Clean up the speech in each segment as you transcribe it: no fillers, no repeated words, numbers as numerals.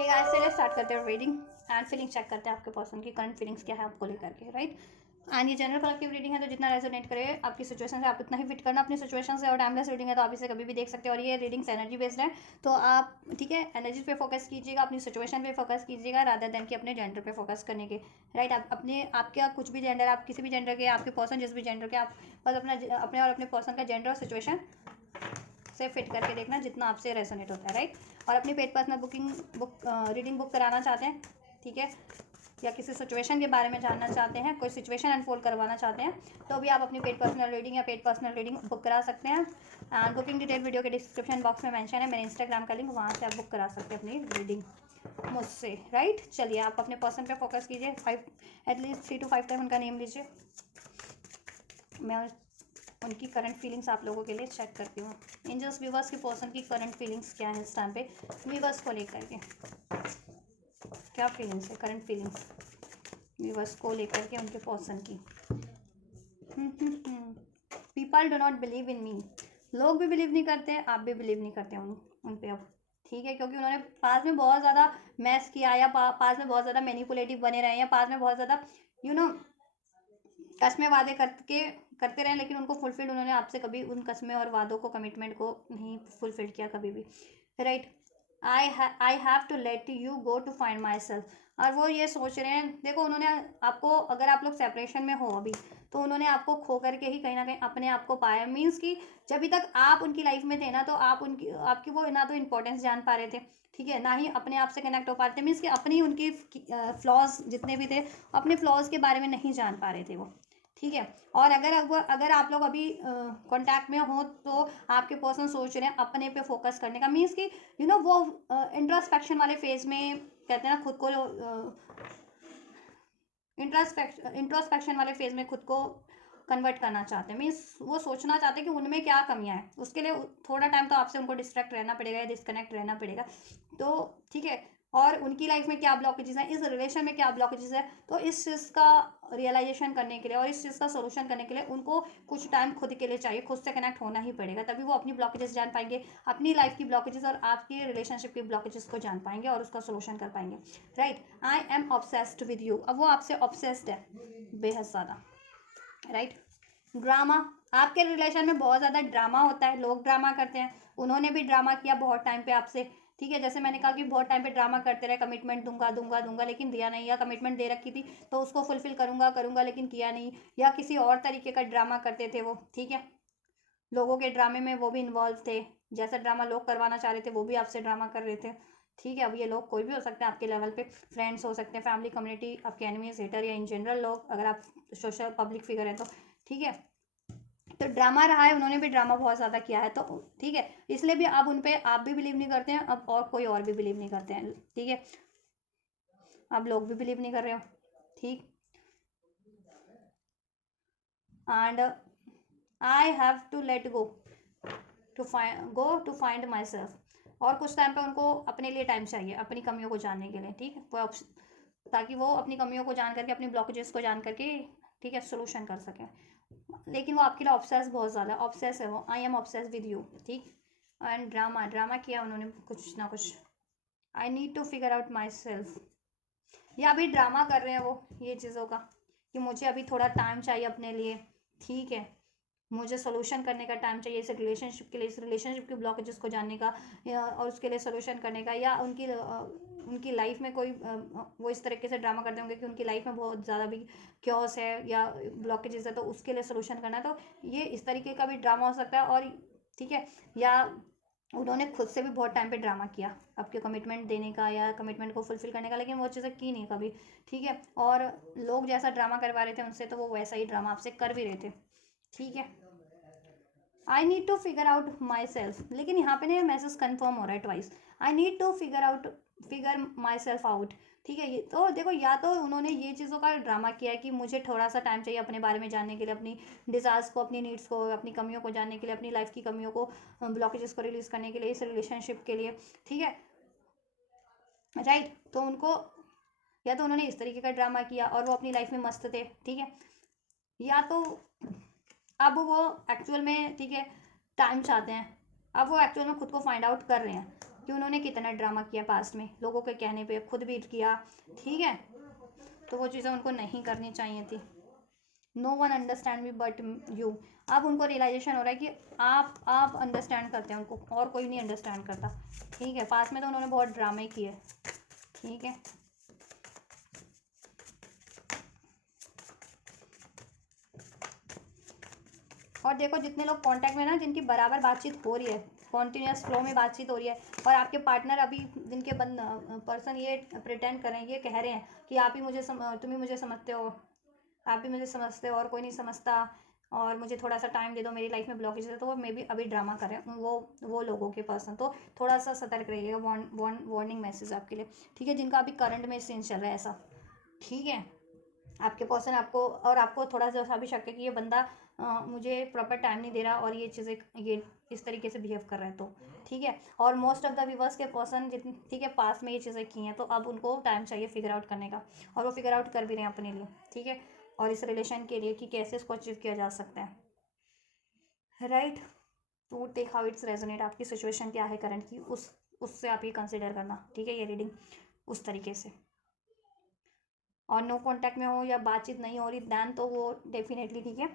ठीक है, चलिए स्टार्ट करते हैं रीडिंग एंड फीलिंग चेक करते हैं आपके पर्सन की करंट फीलिंग्स क्या है आपको लेकर के, राइट। एंड ये जनरल कलेक्टिव रीडिंग है, तो जितना रेजोनेट करे आपकी सिचुएशन से आप उतना ही फिट करना अपनी सिचुएशन से। और टाइमलेस रीडिंग है तो आप इसे कभी भी देख सकते हैं। और ये रीडिंग्स एनर्जी बेस्ड है, तो आप ठीक है एनर्जी पे फोकस कीजिएगा, अपनी सिचुएशन पे फोकस कीजिएगा रादर देन कि अपने जेंडर पे फोकस करने के, राइट। आप अपने आपका कुछ भी जेंडर, आप किसी भी जेंडर के, आपके पर्सन जिस भी जेंडर के, आप बस अपने और अपने पर्सन का जेंडर और सिचुएशन से फिट करके देखना जितना आपसे रेजोनेट होता है, राइट। और अपनी पेड पर्सनल रीडिंग बुक कराना चाहते हैं, ठीक है, या किसी सिचुएशन के बारे में जानना चाहते हैं, कोई सिचुएशन अनफोल्ड करवाना चाहते हैं, तो भी आप अपनी पेड पर्सनल रीडिंग या पेड पर्सनल रीडिंग बुक करा सकते हैं। एंड बुकिंग डिटेल वीडियो के डिस्क्रिप्शन बॉक्स में मेंशन है, मेरे इंस्टाग्राम का लिंक, वहाँ से आप बुक करा सकते हैं अपनी रीडिंग मुझसे, राइट। चलिए आप अपने पर्सन पे फोकस कीजिए, एटलीस्ट 3 to 5 टाइम उनका नेम लीजिए। मैं उनकी करंट फीलिंग्स आप लोगों के लिए चेक करती हूँ। एंजल्स व्यूवर्स के पर्सन की करंट फीलिंग्स क्या है इस टाइम पे व्यूवर्स को लेकर के, क्या फीलिंग्स है करंट फीलिंग्स व्यूवर्स को लेकर के उनके पर्सन की। People do not believe in me, लोग भी बिलीव नहीं करते, आप भी बिलीव नहीं करते उन पे अब, ठीक है, क्योंकि उन्होंने पास में बहुत ज़्यादा मैस किया, या पास में बहुत ज़्यादा मैनिपुलेटिव बने रहे, या पास में बहुत ज़्यादा कस्में वादे करते रहे, लेकिन उनको फुलफिल्ड उन्होंने आपसे कभी उन कस्में और वादों को, कमिटमेंट को नहीं फुलफिल्ड किया कभी भी, right. I have to let you go to find myself, और वो ये सोच रहे हैं, देखो उन्होंने आपको, अगर आप लोग सेपरेशन में हो अभी, तो उन्होंने आपको खो करके ही कहीं ना कहीं अपने आप को पाया। मीन्स कि जब तक आप उनकी लाइफ में थे ना, तो आप आपकी वो ना तो इंपॉर्टेंस जान पा रहे थे, ठीक है, ना ही अपने आप से कनेक्ट हो पा रहे थे। मीन्स कि अपनी उनकी फ्लॉज जितने भी थे, अपने फ्लॉज के बारे में नहीं जान पा रहे थे वो, ठीक है। और अगर आप लोग अभी कांटेक्ट में हो, तो आपके पर्सन सोच रहे हैं अपने पे फोकस करने का। मीन्स कि वो इंट्रोस्पेक्शन वाले फेज में, कहते हैं ना खुद को, इंट्रोस्पेक्शन वाले फेज में खुद को कन्वर्ट करना चाहते हैं। मीन्स वो सोचना चाहते हैं कि उनमें क्या कमियां हैं, उसके लिए थोड़ा टाइम तो आपसे उनको डिस्ट्रैक्ट रहना पड़ेगा या डिस्कनेक्ट रहना पड़ेगा, तो ठीक है। और उनकी लाइफ में क्या ब्लॉकेजेस हैं, इस रिलेशन में क्या ब्लॉकेजेस है, तो इस चीज़ का रियलाइजेशन करने के लिए और इस चीज़ का सोल्यूशन करने के लिए उनको कुछ टाइम खुद के लिए चाहिए, खुद से कनेक्ट होना ही पड़ेगा, तभी वो अपनी ब्लॉकेजेस जान पाएंगे, अपनी लाइफ की ब्लॉकेजेस और आपके रिलेशनशिप की ब्लॉकेजेस को जान पाएंगे और उसका सोल्यूशन कर पाएंगे, right. I am obsessed with you, अब वो आपसे ऑब्सेस्ड है बेहद ज़्यादा, राइट। ड्रामा, आपके रिलेशन में बहुत ज़्यादा ड्रामा होता है, लोग ड्रामा करते हैं, उन्होंने भी ड्रामा किया बहुत टाइम पे आपसे, ठीक है। जैसे मैंने कहा कि बहुत टाइम पे ड्रामा करते रहे, कमिटमेंट दूंगा दूंगा दूंगा लेकिन दिया नहीं, या कमिटमेंट दे रखी थी तो उसको फुलफिल करूंगा करूंगा लेकिन किया नहीं, या किसी और तरीके का ड्रामा करते थे वो, ठीक है। लोगों के ड्रामे में वो भी इन्वॉल्व थे, जैसा ड्रामा लोग करवाना चाह रहे थे वो भी आपसे ड्रामा कर रहे थे, ठीक है। अब ये लोग कोई भी हो सकते हैं आपके लेवल पे, फ्रेंड्स हो सकते हैं, फैमिली, कम्युनिटी, आपके एनिमीज, हेटर, या इन जनरल लोग, अगर आप सोशल पब्लिक फिगर हैं तो, ठीक है। तो ड्रामा रहा है, उन्होंने भी ड्रामा बहुत ज़्यादा किया है, तो ठीक है, इसलिए भी अब उन पे आप भी बिलीव नहीं करते हैं अब, और कोई और भी बिलीव नहीं करते हैं, ठीक है। अब लोग भी बिलीव नहीं कर रहे हो, ठीक। And I have to let to find myself, और कुछ टाइम पे उनको अपने लिए टाइम चाहिए, अपनी कमियों को जानने के लिए, ठीक है, वो ताकि वो अपनी कमियों को जान करके, अपनी ब्लॉकेजेस को जान करके, ठीक है, सोल्यूशन कर सकें। लेकिन वो आपके लिए ऑब्सेस बहुत ज़्यादा ऑब्सेस है, वो I am obsess with you, ठीक। एंड ड्रामा किया उन्होंने कुछ ना कुछ, I need to figure out myself, या अभी ड्रामा कर रहे हैं वो ये चीज़ों का, कि मुझे अभी थोड़ा टाइम चाहिए अपने लिए, ठीक है, मुझे सोल्यूशन करने का टाइम चाहिए इस रिलेशनशिप के लिए, इस रिलेशनशिप के ब्लॉकेजेस को जानने का, और उसके लिए सोल्यूशन करने का, या उनकी लाइफ में कोई वो इस तरीके से ड्रामा करते होंगे कि उनकी लाइफ में बहुत ज़्यादा भी क्योस है या ब्लॉकेजेस है, तो उसके लिए सोल्यूशन करना है, तो ये इस तरीके का भी ड्रामा हो सकता है। और ठीक है, या उन्होंने खुद से भी बहुत टाइम पे ड्रामा किया आपके कमिटमेंट देने का या कमिटमेंट को फुलफिल करने का, लेकिन वो चीज़ें की नहीं कभी, ठीक है। और लोग जैसा ड्रामा करवा रहे थे उनसे, तो वो वैसा ही ड्रामा आपसे कर भी रहे थे, ठीक है। I need to figure out myself, लेकिन यहाँ पे ना मैसेज कन्फर्म हो रहा है twice, I need to figure myself out, ठीक है। ये तो देखो, या तो उन्होंने ये चीज़ों का ड्रामा किया है कि मुझे थोड़ा सा टाइम चाहिए अपने बारे में जानने के लिए, अपनी डिज़ायर्स को, अपनी नीड्स को, अपनी कमियों को जानने के लिए, अपनी लाइफ की कमियों को, ब्लॉकेजेस को रिलीज करने के लिए, इस रिलेशनशिप के लिए, ठीक है, राइट। तो उनको, या तो उन्होंने इस तरीके का ड्रामा किया और वो अपनी लाइफ में मस्त थे, ठीक है, या तो अब वो एक्चुअल में, ठीक है, टाइम चाहते हैं, अब वो एक्चुअल में खुद को फाइंड आउट कर रहे हैं, कि उन्होंने कितना ड्रामा किया पास्ट में, लोगों के कहने पे, खुद भी किया, ठीक है। तो वो चीज़ें उनको नहीं करनी चाहिए थी। No one understand me but you. अब उनको रियलाइजेशन हो रहा है कि आप अंडरस्टैंड करते हैं उनको, और कोई नहीं अंडरस्टैंड करता, ठीक है। पास में तो उन्होंने बहुत ड्रामे किए, ठीक है। और देखो जितने लोग कांटेक्ट में ना, जिनकी बराबर बातचीत हो रही है, कॉन्टीन्यूस फ्लो में बातचीत हो रही है, और आपके पार्टनर अभी जिनके पर्सन ये प्रिटेंड कर रहे हैं, ये कह रहे हैं कि आप ही मुझे तुम ही मुझे समझते हो, आप भी मुझे समझते हो और कोई नहीं समझता, और मुझे थोड़ा सा टाइम दे दो, मेरी लाइफ में ब्लॉकेज है, तो वो मे बी अभी ड्रामा कर रहे हैं वो लोगों के पर्सन। तो थोड़ा सा सतर्क रहिएगा, वार्निंग मैसेज आपके लिए, ठीक है। जिनका अभी करंट में सीन चल रहा है ऐसा, ठीक है। आपके पर्सन आपको, और आपको थोड़ा सा भी शक है कि ये बंदा मुझे प्रॉपर टाइम नहीं दे रहा, और ये चीज़ें ये इस तरीके से बिहेव कर रहा है, तो ठीक है। और मोस्ट ऑफ द व्यूवर्स के पर्सन जितने, ठीक है, पास में ये चीज़ें की हैं, तो अब उनको टाइम चाहिए फिगर आउट करने का, और वो फिगर आउट कर भी रहे हैं अपने लिए, ठीक है, और इस रिलेशन के लिए कि कैसे इसको अचीव किया जा सकता है, राइट। तो टेक हाउ इट्स रेजोनेट, आपकी सिचुएशन क्या है करंट की, उससे आप ये कंसिडर करना, ठीक है, ये रीडिंग उस तरीके से। और नो कांटेक्ट में हो या बातचीत नहीं हो रही, दैन तो वो डेफिनेटली, ठीक है,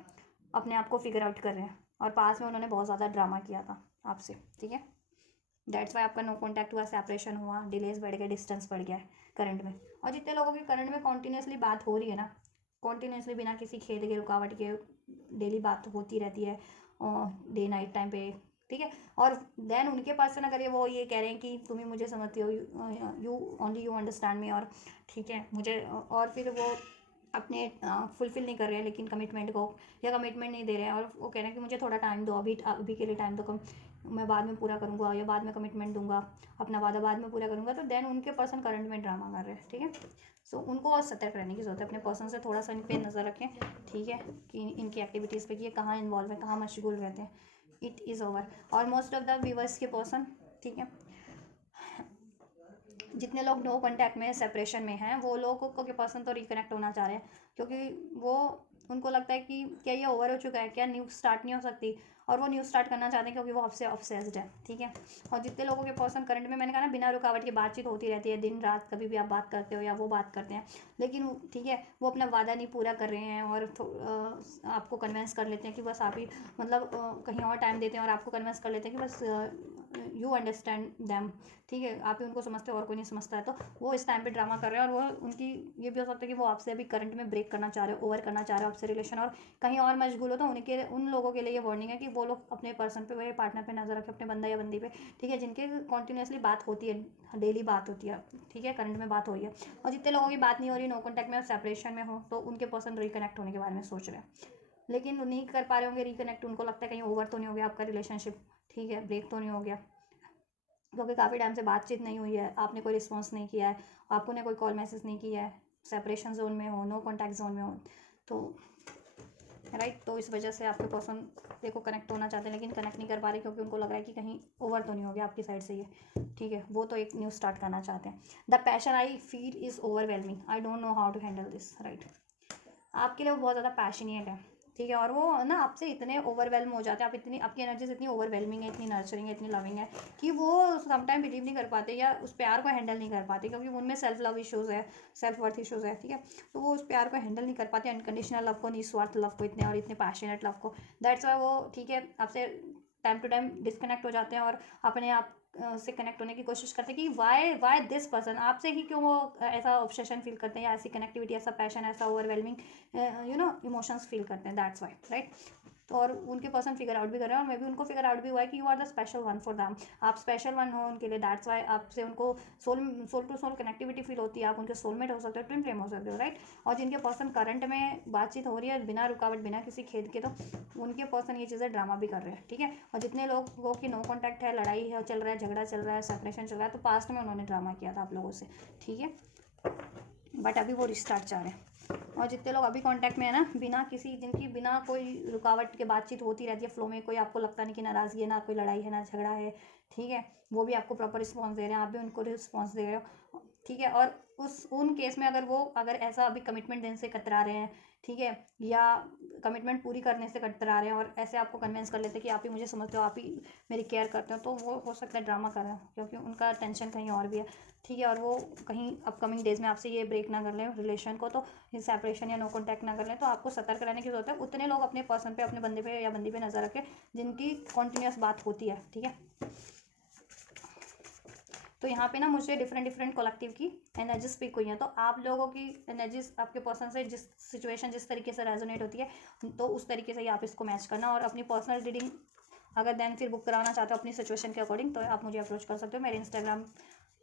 अपने आप को फिगर आउट कर रहे हैं, और पास में उन्होंने बहुत ज़्यादा ड्रामा किया था आपसे, ठीक है। दैट्स वाई आपका नो कांटेक्ट हुआ, सेपरेशन हुआ, डिलेज बढ़ गया, डिस्टेंस बढ़ गया है करंट में। और जितने लोगों की करंट में कॉन्टीन्यूसली बात हो रही है ना, कॉन्टीन्यूसली बिना किसी खेद के, रुकावट के, डेली बात होती रहती है, डे नाइट टाइम पे, ठीक है। और देन उनके पास से ना करिए, वो ये कह रहे हैं कि तुम ही मुझे समझती हो, you only you understand me, और ठीक है मुझे, और फिर वो अपने फुलफिल नहीं कर रहे हैं लेकिन कमिटमेंट को, या कमिटमेंट नहीं दे रहे हैं, और वो कह रहे हैं कि मुझे थोड़ा टाइम दो, अभी के लिए टाइम दो, मैं बाद में पूरा करूँगा, या बाद में कमिटमेंट दूंगा, अपना वादा बाद में पूरा करूँगा। तो देन उनके पर्सन करंट में ड्रामा कर रहे हैं, ठीक है। सो उनको और सतर्क रहने की जरूरत है, अपने पर्सन से थोड़ा सा इन पे नज़र रखें, ठीक है, कि इनकी एक्टिविटीज़ पे कि ये कहाँ इन्वॉल्व है, कहाँ मशगूल रहते हैं। It is over. और मोस्ट ऑफ द व्यूवर्स के पर्सन, ठीक है, जितने लोग नो कांटेक्ट में, सेपरेशन में हैं, वो लोगों को के पर्सन तो रिकनेक्ट होना चाह रहे हैं, क्योंकि वो, उनको लगता है कि क्या ये ओवर हो चुका है, क्या न्यू स्टार्ट नहीं हो सकती, और वो न्यू स्टार्ट करना चाहते हैं क्योंकि वो आपसे ऑब्सेस्ड है, ठीक है। और जितने लोगों के पर्सन करंट में, मैंने कहा ना, बिना रुकावट की बातचीत होती रहती है, दिन रात कभी भी आप बात करते हो या वो बात करते हैं, लेकिन ठीक है, वो अपना वादा नहीं पूरा कर रहे हैं, और आपको कन्विंस कर लेते हैं कि बस आप ही, मतलब कहीं और टाइम देते हैं, और आपको कन्विंस कर लेते हैं कि बस यू अंडरस्टैंड दैम, ठीक है, आप ही उनको समझते हो और कोई नहीं समझता है। तो वो इस टाइम पे ड्रामा कर रहे हैं, और वो उनकी ये भी हो सकता है कि वो आपसे अभी करंट में ब्रेक करना चाह रहे हो, ओवर करना चाह रहे हो आपसे रिलेशन, और कहीं और मशगूल हो। तो उन लोगों के लिए ये वार्निंग है कि वो लोग अपने पर्सन पे, वही पार्टनर पे नजर रखें, अपने बंदा या बंदी पे, ठीक है, जिनके कॉन्टीन्यूसली बात होती है, डेली बात होती है, ठीक है, करंट में बात हो रही है। और जितने लोगों की बात नहीं हो रही, नो कॉन्टैक्ट में, सेपरेशन में हो, तो उनके पर्सन रिकनेक्ट होने के बारे में सोच रहे हैं, लेकिन नहीं कर पा रहे होंगे रिकनेक्ट। उनको लगता है कहीं ओवर तो नहीं हो गया आपका रिलेशनशिप, ठीक है, ब्रेक तो नहीं हो गया, क्योंकि काफ़ी टाइम से बातचीत नहीं हुई है, आपने कोई रिस्पॉन्स नहीं किया है, आपको ने कोई कॉल मैसेज नहीं किया है, सेपरेशन जोन में हो, नो कॉन्टैक्ट जोन में हो, तो राइट। तो इस वजह से आपके पर्सन देखो कनेक्ट होना चाहते हैं, लेकिन कनेक्ट नहीं कर पा रहे, क्योंकि उनको लग रहा है कि कहीं ओवर तो नहीं हो गया आपकी साइड से ये, ठीक है। वो तो एक न्यू स्टार्ट करना चाहते हैं। The passion I feel is overwhelming, I don't know how to handle this, right. आपके लिए वो बहुत ज़्यादा पैशनेट है, ठीक है, और वो ना आपसे इतने ओवरवेलम हो जाते हैं, आप इतनी, आपकी एनर्जीज इतनी ओवरवेलमिंग है, इतनी नर्चरिंग है, इतनी लविंग है, कि वो समटाइम बिलीव नहीं कर पाते, या उस प्यार को हैंडल नहीं कर पाते, क्योंकि उनमें सेल्फ लव इशूज़ है, सेल्फ वर्थ इशूज़ है, ठीक है। तो वो उस प्यार को हैंडल नहीं कर पाते, अनकंडीशनल लव को, निस्वार्थ लव को, इतने और इतने पैशनेट लव को। दैट्स वाई वो, ठीक है, आपसे टाइम टू टाइम डिस्कनेक्ट हो जाते हैं, और अपने आप से कनेक्ट होने की कोशिश करते हैं कि वाई दिस पर्सन, आपसे ही क्यों वो ऐसा ऑब्सेशन फील करते हैं, या ऐसी कनेक्टिविटी, ऐसा पैशन, ऐसा ओवरवेलमिंग इमोशंस फील करते हैं। That's why, right. तो और उनके पर्सन फिगर आउट भी कर रहे हैं, और मे भी उनको फिगर आउट भी हुआ है कि you are the special one for them, आप स्पेशल वन हो उनके लिए। दैट्स वाई आपसे उनको soul to soul connectivity feel होती है, आप उनके सोलमेट हो सकते हो, ट्विन फ्लेम हो सकते हो, राइट। और जिनके पर्सन करंट में बातचीत हो रही है बिना रुकावट, बिना किसी खेद के, तो उनके पर्सन ये चीज़ें ड्रामा भी कर रहे हैं, ठीक है। और जितने लोगों की नो कॉन्टैक्ट है, लड़ाई है चल रहा है, झगड़ा चल रहा है, सेपरेशन चल रहा है, तो पास्ट में उन्होंने ड्रामा किया था आप लोगों से, ठीक है, बट अभी वो रिस्टार्ट चाह रहे हैं। और जितने लोग अभी कांटेक्ट में है ना, बिना किसी, जिनकी बिना कोई रुकावट के बातचीत होती रहती है फ्लो में, कोई आपको लगता नहीं कि नाराज़गी है, ना कोई लड़ाई है, ना झगड़ा है, ठीक है, वो भी आपको प्रॉपर रिस्पॉन्स दे रहे हैं, आप भी उनको रिस्पॉन्स दे रहे हो, ठीक है। और उन केस में अगर ऐसा अभी कमिटमेंट देने से कतरा रहे हैं, ठीक है, या कमिटमेंट पूरी करने से कतरा रहे हैं और ऐसे आपको कन्विंस कर लेते हैं कि आप ही मुझे समझते हो, आप ही मेरी केयर करते हो, तो वो हो सकता है ड्रामा कर रहे हैं, क्योंकि उनका टेंशन कहीं और भी है, ठीक है। और वो कहीं अपकमिंग डेज में आपसे ये ब्रेक ना कर लें रिलेशन को, तो ये सेपरेशन या नो कॉन्टैक्ट ना कर लें। तो आपको सतर्क रहने की जरूरत है। उतने लोग अपने पर्सन पे, अपने बंदे पे या बंदी पे नजर रखें जिनकी कॉन्टिन्यूस बात होती है, ठीक है। तो यहाँ पे ना मुझे डिफरेंट कलेक्टिव की एनर्जी स्पीक हुई है। तो आप लोगों की एनर्जीज आपके पर्सन से जिस सिचुएशन जिस तरीके से रेजोनेट होती है, तो उस तरीके से ही आप इसको मैच करना। और अपनी पर्सनल रीडिंग अगर देन फिर बुक कराना चाहते हो अपनी सिचुएशन के अकॉर्डिंग, तो आप मुझे अप्रोच कर सकते हो मेरे इंस्टाग्राम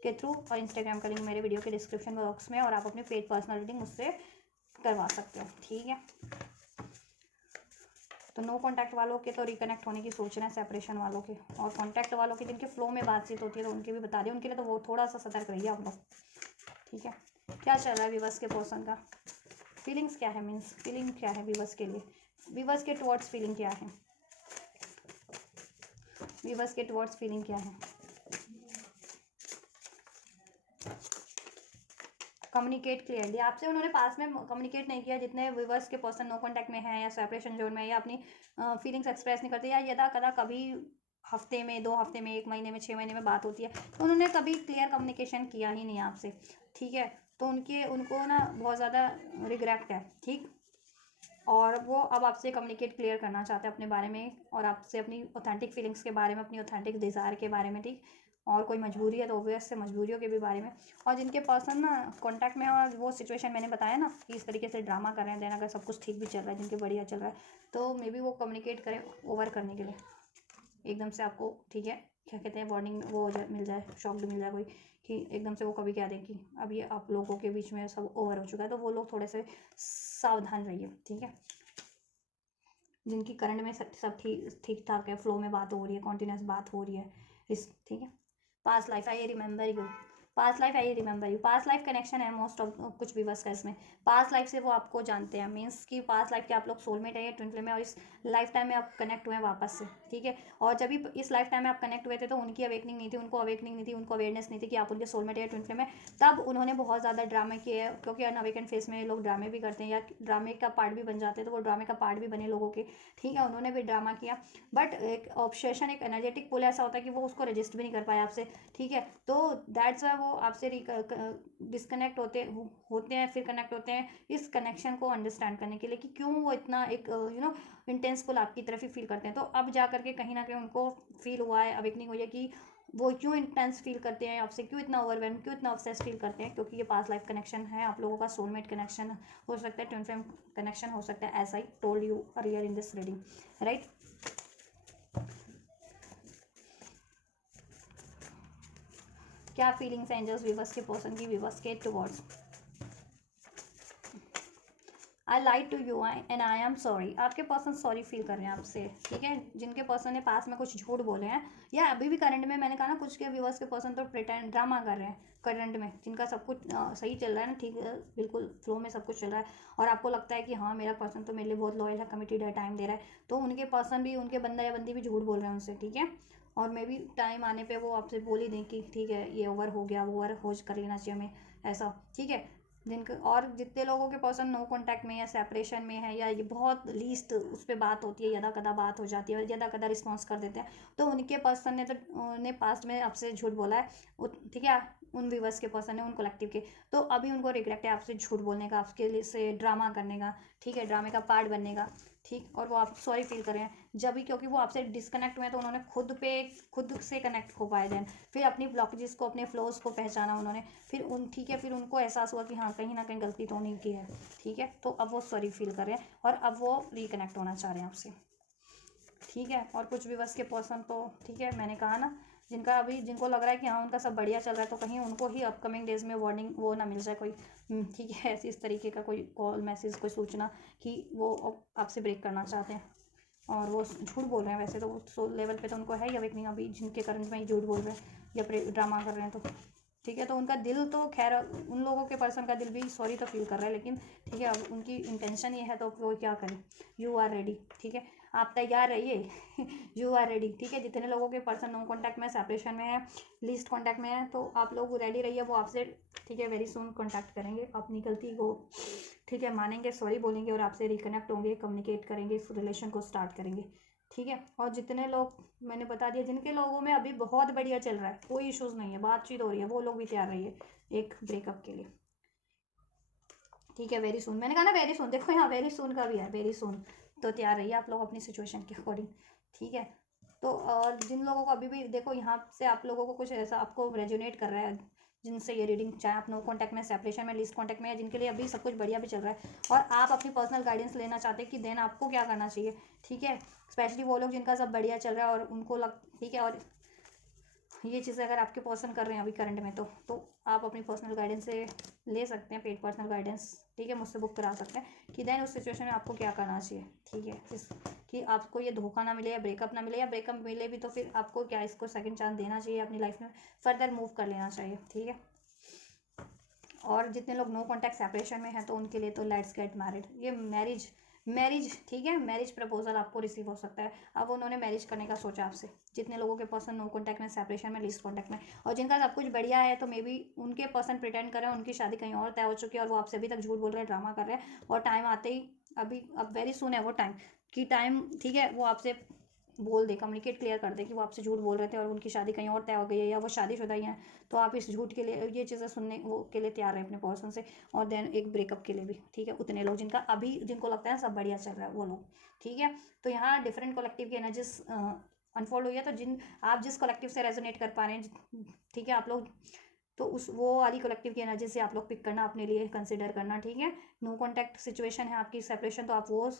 के थ्रू, और इंस्टाग्राम का लिंक मेरे वीडियो के डिस्क्रिप्शन बॉक्स में, और आप अपनी पेड पर्सनल रीडिंग मुझसे करवा सकते हो, ठीक है। तो नो कॉन्टैक्ट वालों के तो रिकनेक्ट होने की सोच रहे हैं, सेपरेशन वालों के, और कॉन्टैक्ट वालों की जिनके फ्लो में बातचीत होती है तो उनके भी बता दिए, उनके लिए तो वो थोड़ा सा सतर्क रहिए आप लोग, ठीक है। क्या चल रहा है विवर्स के पर्सन का, फीलिंग्स क्या है, मीन्स फीलिंग क्या है विवर्स के लिए, विवर्स के टुवर्ड्स फीलिंग क्या है, विवर्स के टुवर्ड्स फीलिंग क्या है। कम्युनिकेट क्लियरली, आपसे उन्होंने पास में कम्युनिकेट नहीं किया, जितने व्यूवर्स के पर्सन नो कॉन्टैक्ट में हैं या सेपरेशन जोन में, या अपनी फीलिंग्स एक्सप्रेस नहीं करते, या यदा कदा कभी हफ्ते में, 2 हफ्ते में, 1 महीने में, 6 महीने में बात होती है, तो उन्होंने कभी क्लियर कम्युनिकेशन किया ही नहीं आपसे, ठीक है। तो उनको ना बहुत ज़्यादा रिग्रेट है, ठीक। और वो अब आपसे कम्युनिकेट क्लियर करना चाहते हैं अपने बारे में, और आपसे अपनी ऑथेंटिक फीलिंग्स के बारे में, अपनी ऑथेंटिक डिज़ायर के बारे में, ठीक। और कोई मजबूरी है तो ऑब्वियस से मजबूरियों के भी बारे में। और जिनके पर्सन ना कॉन्टैक्ट में, और वो सिचुएशन मैंने बताया ना कि इस तरीके से ड्रामा कर रहे हैं, देन अगर सब कुछ ठीक भी चल रहा है, जिनके बढ़िया चल रहा है, तो मे बी वो कम्युनिकेट करें ओवर करने के लिए एकदम से आपको, ठीक है, क्या कहते हैं, वार्निंग वो मिल जाए, शॉक मिल जाए कोई, कि एकदम से वो कभी कह दें कि अब ये आप लोगों के बीच में सब ओवर हो चुका है, तो वो लोग थोड़े से सावधान रहिए, ठीक है। जिनकी करंट में सब ठीक ठाक है, फ्लो में बात हो रही है, कॉन्टिन्यूस बात हो रही है, इस, ठीक है। Past life I remember you, past life I remember you, past life connection है मोस्ट ऑफ कुछ भी बस का इसमें। पास्ट लाइफ से वो आपको जानते हैं, मीन्स कि पास्ट लाइफ के आप लोग सोलमेट है, ट्विन फ्लेम है, और इस लाइफ टाइम में आप कनेक्ट हुए हैं वापस से, ठीक है। और जब भी इस लाइफ टाइम में आप कनेक्ट हुए थे, तो उनकी अवेकनिंग नहीं थी, उनको अवेकनिंग नहीं थी, उनको अवेयरनेस नहीं थी कि आप उनके सोलमेट है, ट्विन फ्लेम है। तब उन्होंने बहुत ज़्यादा ड्रामे किए, क्योंकि अनअवेकन फेस में लोग ड्रामे भी करते हैं, या ड्रामे का पार्ट भी बन जाते हैं, तो वो ड्रामे का पार्ट भी बने लोगों के, ठीक है। उन्होंने भी ड्रामा किया, बट एक ऑब्सेशन, एक एनर्जेटिक पुल ऐसा होता है कि वो उसको रजिस्ट भी नहीं कर पाया आपसे, ठीक है। तो दैट्स वाई वो आपसे डिस्कनेक्ट होते हैं, फिर कनेक्ट होते हैं, इस कनेक्शन को अंडरस्टैंड करने के लिए कि क्यों वो इतना एक इंटेंस पुल आपकी तरफ ही फील करते हैं। तो अब जा करके कहीं ना कहीं उनको फील हुआ है, अवेकनिंग हुई है कि वो क्यों इंटेंस फील करते हैं आपसे, क्यों इतना ओवरवेलम, क्यों इतना ऑब्सेस फील करते हैं, क्योंकि ये पास्ट लाइफ कनेक्शन है आप लोगों का, सोलमेट कनेक्शन हो सकता है, ट्विन फ्लेम कनेक्शन हो सकता है, ऐसा ही told you earlier in this reading, right. क्या फीलिंग्स है एंजल्स विवर्स के पर्सन की विवर्स के towards, I lied to you and I am sorry, आपके पर्सन सॉरी फील कर रहे हैं आपसे, ठीक है। जिनके पर्सन ने पास में कुछ झूठ बोले हैं, या अभी भी करंट में, मैंने कहा ना कुछ के व्यूवर्स के पर्सन तो प्रिटेंड ड्रामा कर रहे हैं करंट में, जिनका सब कुछ सही चल रहा है ना, ठीक है, बिल्कुल फ्लो में सब कुछ चल रहा है, और आपको लगता है कि हाँ मेरा पर्सन तो मेरे लिए बहुत लॉयल है, कमिटेड है, टाइम दे रहा है, तो उनके पर्सन भी, उनके बंदा या बंदी भी झूठ बोल रहे हैं उनसे, ठीक है। और मे भी टाइम आने पे वो आपसे बोल ही दें कि ठीक है ये ओवर हो गया, वो ओवर हो कर लेना चाहिए हमें, ऐसा, ठीक है। जिनके और जितने लोगों के पर्सन नो कांटेक्ट में या सेपरेशन में है, या ये बहुत लीस्ट उस पर बात होती है, यदा कदा बात हो जाती है, यदा कदा रिस्पॉन्स कर देते हैं, तो उनके पर्सन ने तो ने पास्ट में आपसे झूठ बोला है, ठीक है। उन व्यूवर्स के पर्सन ने, उन कलेक्टिव के, तो अभी उनको रिग्रेट है आपसे झूठ बोलने का, आपके लिए से ड्रामा करने का, ठीक है, ड्रामे का पार्ट बनने का, ठीक। और वो आप सॉरी फील कर रहे हैं जब भी, क्योंकि वो आपसे डिस्कनेक्ट हुए हैं, तो उन्होंने खुद से कनेक्ट हो पाए, देन फिर अपनी ब्लॉकेजेस को, अपने फ्लोज को पहचाना उन्होंने, फिर ठीक है, फिर उनको एहसास हुआ कि हाँ कहीं ना कहीं गलती तो उन्हीं की है, ठीक है। तो अब वो सॉरी फील कर रहे हैं, और अब वो रिकनेक्ट होना चाह रहे हैं आपसे, ठीक है। और कुछ व्यूवर्स के पर्सन तो, ठीक है, मैंने कहा ना, जिनको लग रहा है कि हाँ उनका सब बढ़िया चल रहा है, तो कहीं उनको ही अपकमिंग डेज में वार्निंग वो ना मिल जाए कोई, ठीक है, ऐसी इस तरीके का कोई कॉल, मैसेज, कोई सूचना कि वो आपसे ब्रेक करना चाहते हैं, और वो झूठ बोल रहे हैं। वैसे तो वो सोल लेवल पे तो उनको है ही अवेकनिंग, अभी जिनके करंट में ही झूठ बोल रहे हैं या ड्रामा कर रहे हैं, तो ठीक है। तो उनका दिल तो खैर, उन लोगों के पर्सन का दिल भी सॉरी तो फील कर रहा है, लेकिन ठीक है, अब उनकी इंटेंशन ये है तो वो क्या करें, यू आर रेडी, ठीक है। आप तैयार रहिए। यू आर रेडी, ठीक है। जितने लोगों के पर्सन नो कॉन्टैक्ट में, सेपरेशन में है, लीस्ट कॉन्टैक्ट में है, तो आप लोग रेडी रहिए। वो आपसे, ठीक है, वेरी सुन कॉन्टैक्ट करेंगे, अपनी गलती को, ठीक है, मानेंगे, सॉरी बोलेंगे और आपसे रिकनेक्ट होंगे, कम्युनिकेट करेंगे, इस रिलेशन को स्टार्ट करेंगे, ठीक है। और जितने लोग मैंने बता दिया, जिनके लोगों में अभी बहुत बढ़िया चल रहा है, कोई इश्यूज़ नहीं है, बातचीत हो रही है, वो लोग भी तैयार रहिए एक ब्रेकअप के लिए, ठीक है। वेरी सुन, मैंने कहा ना वेरी सुन, देखो यहाँ वेरी सुन का भी है, वेरी सुन, तो तैयार रहिए आप लोग अपनी सिचुएशन के अकॉर्डिंग, ठीक है। तो और जिन लोगों को अभी भी देखो यहाँ से आप लोगों को कुछ ऐसा आपको रेजोनेट कर रहा है, जिनसे ये रीडिंग, चाहे आप नो कॉन्टैक्ट में, सेपरेशन में, लीस्ट कॉन्टैक्ट में है, जिनके लिए अभी सब कुछ बढ़िया भी चल रहा है और आप अपनी पर्सनल गाइडेंस लेना चाहते हैं कि देन आपको क्या करना चाहिए, ठीक है। स्पेशली वो लोग जिनका सब बढ़िया चल रहा है और उनको लग, ठीक है, और ये चीज़ें अगर आपके पर्सन कर रहे हैं अभी करंट में, तो आप अपनी पर्सनल गाइडेंस से ले सकते हैं, पेड पर्सनल गाइडेंस, ठीक है, मुझसे बुक करा सकते हैं कि देन उस सिचुएशन में आपको क्या करना चाहिए, ठीक है। कि आपको ये धोखा ना मिले या ब्रेकअप ना मिले, या ब्रेकअप मिले भी तो फिर आपको क्या इसको सेकंड चांस देना चाहिए, अपनी लाइफ में फर्दर मूव कर लेना चाहिए, ठीक है। और जितने लोग नो कॉन्टैक्ट सेपरेशन में हैं तो उनके लिए तो लेट्स गेट मैरिड, ये मैरिज मैरिज, ठीक है, मैरिज प्रपोजल आपको रिसीव हो सकता है। अब उन्होंने मैरिज करने का सोचा आपसे, जितने लोगों के पर्सन नो कॉन्टैक्ट में, सेपरेशन में, लीस्ट कॉन्टैक्ट में, और जिनका सब कुछ बढ़िया है, तो मे बी उनके पर्सन प्रिटेंड कर रहे हैं उनकी शादी कहीं और तय हो चुकी है और वो आपसे अभी तक झूठ बोल रहे हैं, ड्रामा कर रहे हैं, और टाइम आते ही, अभी अब वेरी सुन है वो टाइम की टाइम, ठीक है, वो आपसे बोल दे, कम्युनिकेट क्लियर कर दे कि वो आपसे झूठ बोल रहे थे और उनकी शादी कहीं और तय हो गई है या वो शादीशुदा ही हैं, तो आप इस झूठ के लिए, ये चीज़ें सुनने वो के लिए तैयार हैं अपने पर्सन से, और देन एक ब्रेकअप के लिए भी, ठीक है। उतने लोग जिनका अभी, जिनको लगता है सब बढ़िया चल रहा है, वो लोग, ठीक है। तो यहाँ डिफरेंट कलेक्टिव की एनर्जीज अनफोल्ड हुई है, तो जिन आप जिस कलेक्टिव से रेजोनेट कर पा रहे हैं, ठीक है, आप लोग तो उस वो वाली कलेक्टिव की एनर्जी से आप लोग पिक करना, अपने लिए कंसिडर करना, ठीक है। नो कॉन्टैक्ट सिचुएशन है आपकी, सेपरेशन, तो आप वो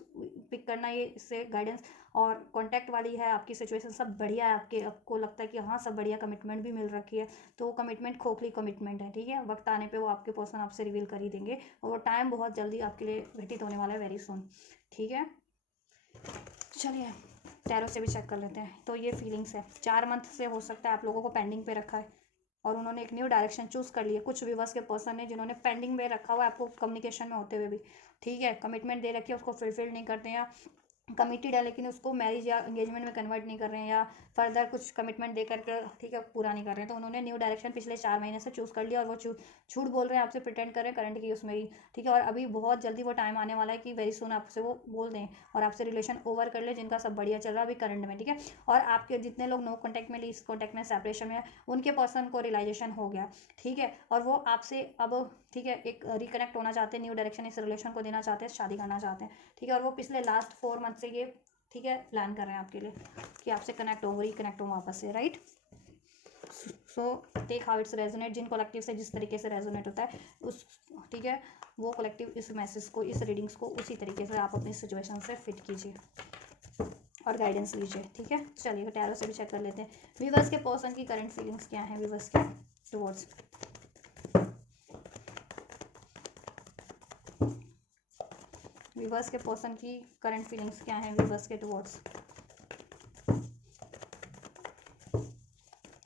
पिक करना, ये इससे गाइडेंस। और कॉन्टैक्ट वाली है आपकी सिचुएशन, सब बढ़िया है आपके, आपको लगता है कि हाँ सब बढ़िया, कमिटमेंट भी मिल रखी है, तो वो कमिटमेंट खोखली कमिटमेंट है, ठीक है। वक्त आने पे वो आपके पर्सन आपसे रिवील कर ही देंगे और वो टाइम बहुत जल्दी आपके लिए घटित होने वाला है, वेरी सुन, ठीक है। चलिए टैरो से भी चेक कर लेते हैं। तो ये फीलिंग्स है, 4 मंथ से हो सकता है आप लोगों को पेंडिंग पे रखा है और उन्होंने एक न्यू डायरेक्शन चूज कर लिया। कुछ व्यूवर्स के पर्सन है जिन्होंने पेंडिंग में रखा हुआ है आपको कम्युनिकेशन में होते हुए भी, ठीक है, कमिटमेंट दे रखी है, उसको फुलफिल नहीं करते हैं, या कमिटेड है लेकिन उसको मैरिज या एंगेजमेंट में कन्वर्ट नहीं कर रहे हैं, या फर्दर कुछ कमिटमेंट दे करके, ठीक है, पूरा नहीं कर रहे हैं। तो उन्होंने न्यू डायरेक्शन पिछले 4 महीने से चूज़ कर लिया और वो झूठ बोल रहे हैं आपसे, प्रिटेंड कर रहे हैं करंट की उसमें ही, ठीक है। और अभी बहुत जल्दी वो टाइम आने वाला है कि वेरी सुन आपसे वो बोल दें और आपसे रिलेशन ओवर कर ले, जिनका सब बढ़िया चल रहा है अभी करंट में, ठीक है। और आपके जितने लोग नो कॉन्टैक्ट में, लीस्ट कॉन्टैक्ट में, सेपरेशन में, उनके पर्सन को रियलाइजेशन हो गया, ठीक है, और वो आपसे अब, ठीक है, एक रिकनेक्ट होना चाहते हैं, न्यू डायरेक्शन इस रिलेशन को देना चाहते हैं, शादी करना चाहते हैं, ठीक है। और वो पिछले लास्ट 4 मंथ से ये, ठीक है, प्लान कर रहे हैं आपके लिए कि आपसे कनेक्ट हो, रिकनेक्ट हो वापस से, right. So take how it's resonate, जिन कलेक्टिव से जिस तरीके से रेजोनेट होता है उस, ठीक है, वो कलेक्टिव इस मैसेज को, इस रीडिंग्स को उसी तरीके से आप अपनी सिचुएशन से फिट कीजिए और गाइडेंस लीजिए, ठीक है। चलिए टैरो से भी चेक कर लेते हैं व्यूअर्स के पर्सन की करंट फीलिंग्स क्या है, व्यूअर्स के टुवर्ड्स, व्यूअर्स के पर्सन की करंट फीलिंग्स क्या है, व्यूअर्स के टुवर्ड्स,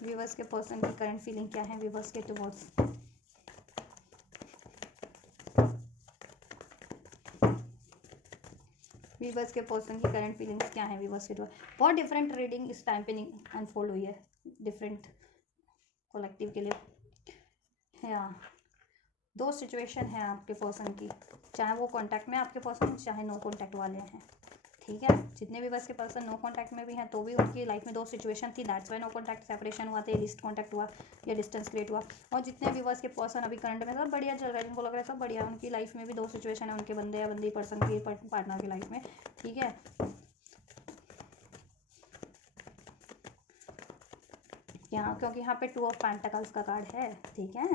व्यूअर्स के पर्सन की करंट फीलिंग क्या है, व्यूअर्स के टुवर्ड्स, व्यूअर्स के पर्सन की करंट फीलिंग्स क्या है, व्यूअर्स के टुवर्ड्स। बहुत डिफरेंट रीडिंग इस टाइम पे अनफोल्ड हुई है, डिफरेंट कलेक्टिव के लिए। या 2 सिचुएशन है आपके पर्सन की, चाहे वो कॉन्टैक्ट में आपके पर्सन, चाहे नो कॉन्टैक्ट वाले हैं, ठीक है। जितने भी बस के पर्सन नो कॉन्टैक्ट में भी हैं तो भी उनकी लाइफ में 2 सिचुएशन थी, that's why no contact, separation हुआ था, लिस्ट कॉन्टैक्ट हुआ या डिस्टेंस क्रिएट हुआ। और जितने भी बस के पर्सन अभी करंट में सब बढ़िया चल रहा है, जिनको लग रहा है सब बढ़िया, उनकी लाइफ में भी 2 सिचुएशन है, उनके बंदे या बंदी पर्सन की, पार्टनर की लाइफ में, ठीक है। यहाँ क्योंकि यहाँ पे 2 ऑफ पेंटिकल्स का कार्ड है, ठीक है।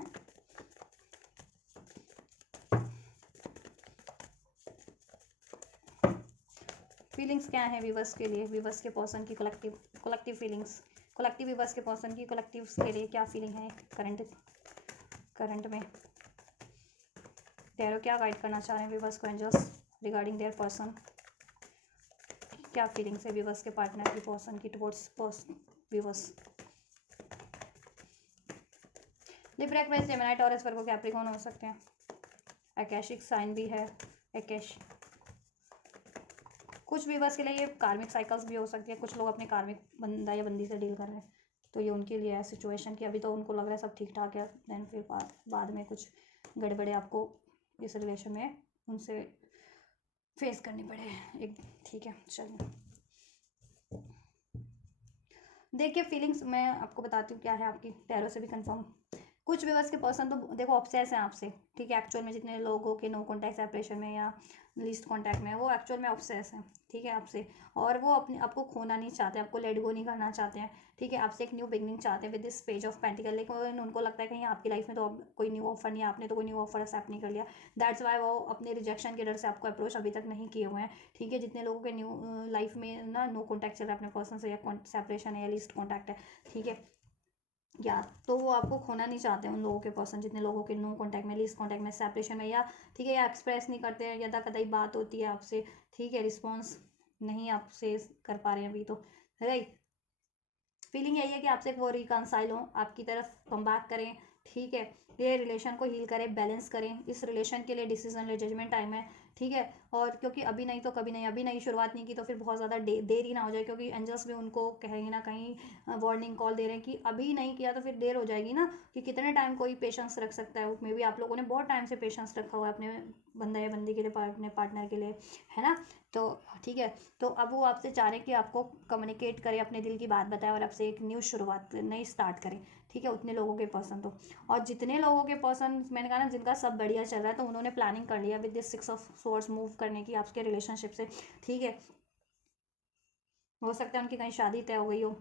फीलिंग्स क्या है व्यूवर्स के लिए, व्यूवर्स के पर्सन की कलेक्टिव फीलिंग्स, कलेक्टिव व्यूवर्स के पर्सन की कलेक्टिव के लिए क्या फीलिंग है करंट में। टैरो क्या गाइड करना चाह रहे हैं व्यूवर्स को एंजल्स रिगार्डिंग देयर पर्सन, क्या फीलिंग्स है व्यूवर्स के पार्टनर की पर्सन की towards viewers. Libra, Aquarius, Gemini, Taurus, Virgo, Capricorn हो सकते हैं। अकैशिक साइन भी है, अकैश कुछ व्यूवर्स के लिए ये कार्मिक साइकिल्स भी हो सकती है, कुछ लोग अपने कार्मिक बंदा या बंदी से डील कर रहे हैं, तो ये उनके लिए है सिचुएशन कि अभी तो उनको लग रहा है सब ठीक ठाक है, देन फिर बाद में कुछ गड़बड़े आपको इस रिलेशन में उनसे फेस करनी पड़े एक। ठीक है, चलिए देखिए फीलिंग्स मैं आपको बताती हूँ क्या है आपकी टैरो से भी कंफर्म। कुछ व्यूअर्स के पर्सन तो देखो ऑब्सेस हैं आपसे, ठीक है। एक्चुअल में जितने लोगों के नो कॉन्टैक्ट सेपरेशन में या लीस्ट कॉन्टैक्ट में, वो एक्चुअल में ऑब्सेस हैं, ठीक है, आपसे। और वो अपने आपको खोना नहीं चाहते, आपको लेट गो नहीं करना चाहते हैं, ठीक है। आपसे एक न्यू बिगनिंग चाहते हैं with this page of pentacle, लेकिन उनको लगता है कहीं आपकी लाइफ में तो कोई न्यू ऑफर नहीं है, आपने तो कोई न्यू ऑफर एक्सेप्ट नहीं कर लिया। दैट्स वाई वो अपने रिजेक्शन के डर से आपको अप्रोच अभी तक नहीं किए हुए हैं, ठीक है। जितने लोगों के न्यू लाइफ में ना नो कॉन्टैक्ट चल रहा है अपने पर्सन से, या सेपरेशन है या लीस्ट कॉन्टैक्ट है, ठीक है, या तो वो आपको खोना नहीं चाहते उन लोगों के पर्सन, जितने लोगों के नो कॉन्टैक्ट में, लीस्ट कॉन्टैक्ट में, सेपरेशन में, या ठीक है, या एक्सप्रेस नहीं करते हैं, यदा कदाई बात होती है आपसे, ठीक है, रिस्पॉन्स नहीं आपसे कर पा रहे हैं अभी, तो राइट। फीलिंग यही है कि आपसे वो रिकनसाइल हो, आपकी तरफ कम बैक करें, ठीक है, ये रिलेशन को हील करें, बैलेंस करें। इस रिलेशन के लिए डिसीजन ले, जजमेंट टाइम है, ठीक है। और क्योंकि अभी नहीं तो कभी नहीं, अभी नहीं शुरुआत नहीं की तो फिर बहुत ज़्यादा देर ही ना हो जाए, क्योंकि एंजल्स भी उनको कहीं ना कहीं वार्निंग कॉल दे रहे हैं कि अभी नहीं किया तो फिर देर हो जाएगी ना, कि कितने टाइम कोई पेशेंस रख सकता है। मे भी आप लोगों ने बहुत टाइम से पेशेंस रखा हुआ है अपने बंदा या बंदी के लिए, अपने पार्टनर के लिए, है ना। तो ठीक है, तो अब वो आपसे चाह रहे हैं कि आपको कम्युनिकेट करें, अपने दिल की बात बताएं और आपसे एक न्यू शुरुआत नई स्टार्ट करें, ठीक है। उतने लोगों के पर्सन तो, और जितने लोगों के पर्सन मैंने कहा ना जिनका सब बढ़िया चल रहा है, तो उन्होंने प्लानिंग कर लिया with this 6 of swords move करने की आपके रिलेशनशिप से, ठीक है। हो सकता है उनकी कहीं शादी तय हो गई हो,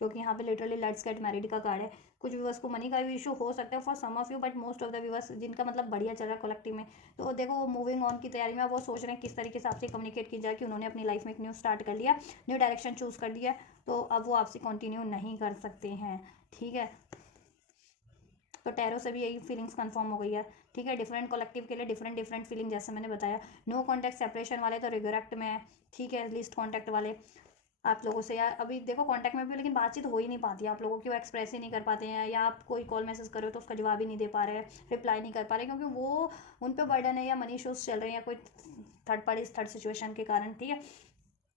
क्योंकि यहाँ पे लिटरली लेट्स गेट मैरिड का कार्ड है। कुछ व्यूवर्स को मनी का भी इशू हो सकता है for some of you, but most of the viewers जिनका मतलब बढ़िया चल रहा है कलेक्टिव में, तो देखो वो मूविंग ऑन की तैयारी में, वो सोच रहे हैं किस तरीके से आपसे कम्युनिकेट की जाए कि उन्होंने अपनी लाइफ में एक न्यू स्टार्ट कर लिया, न्यू डायरेक्शन चूज कर लिया, तो अब वो आपसे कंटिन्यू नहीं कर सकते हैं, ठीक है। तो टैरो से भी यही फीलिंग्स कंफर्म हो गई है, ठीक है। डिफरेंट कलेक्टिव के लिए डिफरेंट डिफरेंट फीलिंग, जैसे मैंने बताया। नो कॉन्टैक्ट सेपरेशन वाले तो रिग्रेट में है, ठीक है। लीस्ट कॉन्टैक्ट वाले आप लोगों से, यार अभी देखो कांटेक्ट में भी, लेकिन बातचीत हो ही नहीं पाती आप लोगों की, वो एक्सप्रेस ही नहीं कर पाते हैं, या आप कोई कॉल मैसेज करो तो उसका जवाब ही नहीं दे पा रहे हैं, रिप्लाई नहीं कर पा रहे, क्योंकि वो उन पे बर्डन है, या मनी इशूज चल रहे हैं, या कोई थर्ड पार्टी थर्ड सिचुएशन के कारण, ठीक है,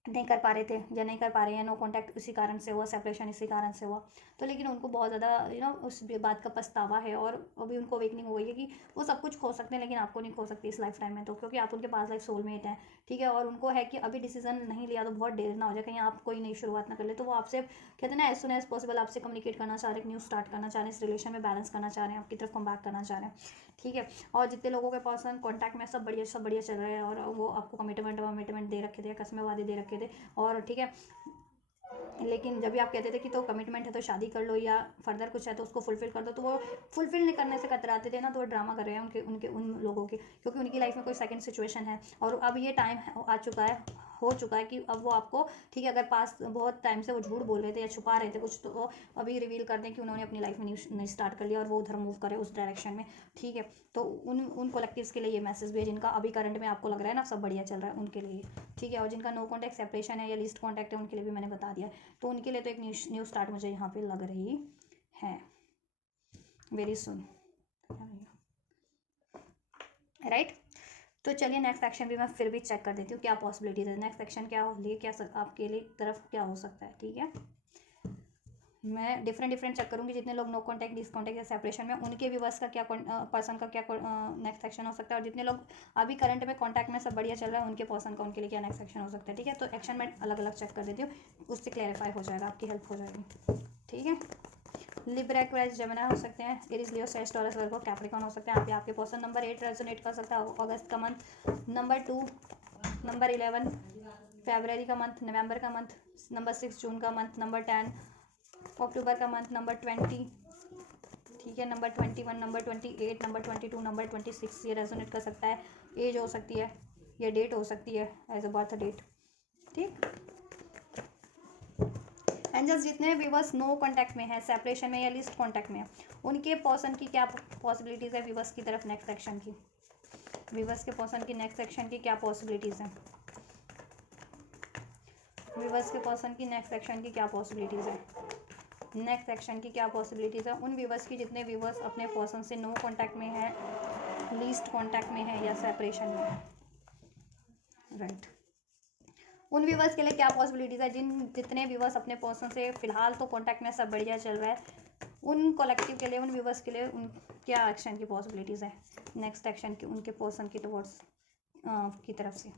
नहीं कर पा रहे थे या नहीं कर पा रहे हैं। नो कॉन्टैक्ट इसी कारण से हुआ, सेपरेशन इसी कारण से हुआ, तो लेकिन उनको बहुत ज़्यादा उस बात का पछतावा है, और अभी उनको अवेकनिंग हो गई है कि वो सब कुछ खो सकते हैं, लेकिन आपको नहीं खो सकती इस लाइफ टाइम में, तो क्योंकि आप उनके पास लाइफ सोलमेट हैं, ठीक है। और उनको है कि अभी डिसीजन नहीं लिया तो बहुत देर ना हो जाए, कहीं आप कोई नई शुरुआत ना कर ले, तो वो आपसे कहते हैं ना एज सुन एज पॉसिबल आपसे कम्युनिकेट करना चाह रहे हैं, न्यू स्टार्ट करना चाह रहे हैं, इस रिलेशन में बैलेंस करना चाह रहे हैं, आपकी तरफ कम बैक करना चाह रहे हैं, ठीक है। और जितने लोगों के पर्सन कॉन्टैक्ट में सब बढ़िया चल रहा है, और वो आपको कमिटमेंट दे रखे थे, कसमें वादे दे रखे थे, और ठीक है, लेकिन जब भी आप कहते थे कि तो कमिटमेंट है तो शादी कर लो, या फर्दर कुछ है तो उसको फुलफिल कर दो, तो वो फुलफिल नहीं करने से कतराते थे ना, तो वो ड्रामा कर रहे हैं उनके उनके उन लोगों के, क्योंकि उनकी लाइफ में कोई सेकंड सिचुएशन है, और अब ये टाइम आ चुका है, हो चुका है कि अब वो आपको, ठीक है, अगर पास बहुत टाइम से वो झूठ बोल रहे थे या छुपा रहे थे कुछ, तो वो अभी रिवील कर दें कि उन्होंने अपनी लाइफ में न्यू स्टार्ट कर लिया, और वो उधर मूव करे उस डायरेक्शन में, ठीक है। तो उन कलेक्टिव्स के लिए ये मैसेज भी है, जिनका अभी करंट में आपको लग रहा है ना सब बढ़िया चल रहा है, उनके लिए, ठीक है। और जिनका नो कॉन्टैक्ट सेपरेशन है या लीस्ट कॉन्टैक्ट है, उनके लिए भी मैंने बता दिया, तो उनके लिए तो एक न्यू स्टार्ट मुझे यहाँ पे लग रही है वेरी सुन, राइट। तो चलिए नेक्स्ट सेक्शन भी मैं फिर भी चेक कर देती हूँ क्या पॉसिबिलिटीज है, नेक्स्ट सेक्शन क्या हो लिए, क्या आपके लिए तरफ क्या हो सकता है, ठीक है। मैं डिफरेंट चेक करूँगी, जितने लोग नो कॉन्टैक्ट डिसकॉन्टैक्ट या सेपरेशन में, उनके व्यूवर्स का क्या पर्सन का क्या नेक्स्ट सेक्शन हो सकता है, और जितने लोग अभी करंट में कॉन्टैक्ट में सब बढ़िया चल रहा है, उनके पर्सन का उनके लिए क्या नेक्स्ट सेक्शन हो सकता है, ठीक है। तो एक्शन मैं अलग अलग चेक कर देती हूँ, उससे क्लैरिफाई हो जाएगा, आपकी हेल्प हो जाएगी, ठीक है। लिब्रा एक्वाइज जेमिनी हो सकते हैं, Aries Leo says taurus Virgo Capricorn हो सकते हैं, आप आपके पर्सन नंबर 8 रेजोनेट कर सकता है अगस्त का मंथ, नंबर 2, नंबर 11 फरवरी का मंथ, नवंबर का मंथ, नंबर 6 जून का मंथ, नंबर 10 अक्टूबर का मंथ, नंबर 20, ठीक है, नंबर 21, नंबर 28, नंबर 22, नंबर 26, ये रेजोनेट कर सकता है। एज हो सकती है, ये डेट हो सकती है एज अ बर्थ डेट, ठीक। एंजल्स जितने व्यूवर्स नो कॉन्टैक्ट में है, सेपरेशन में या लिस्ट कॉन्टैक्ट में है, उनके पर्सन की क्या पॉसिबिलिटीज़ है व्यूवर्स की तरफ नेक्स्ट सेक्शन की, व्यूवर्स के पर्सन की नेक्स्ट सेक्शन की क्या पॉसिबिलिटीज़ है, व्यूवर्स के पर्सन की नेक्स्ट सेक्शन की क्या पॉसिबिलिटीज़ है, नेक्स्ट सेक्शन की क्या पॉसिबिलिटीज़ है उन व्यूवर्स की जितने व्यूवर्स अपने पर्सन से नो कॉन्टैक्ट में है, लीस्ट कॉन्टैक्ट में है या सेपरेशन में है, राइट। उन व्यूवर्स के लिए क्या पॉसिबिलिटीज़ है, जितने व्यूवर्स अपने पर्सन से फिलहाल तो कांटेक्ट में सब बढ़िया चल रहा है, उन कलेक्टिव के लिए, उन व्यूवर्स के लिए उन क्या एक्शन की पॉसिबिलिटीज़ है, नेक्स्ट एक्शन की उनके पर्सन की टुवर्ड्स की तरफ से,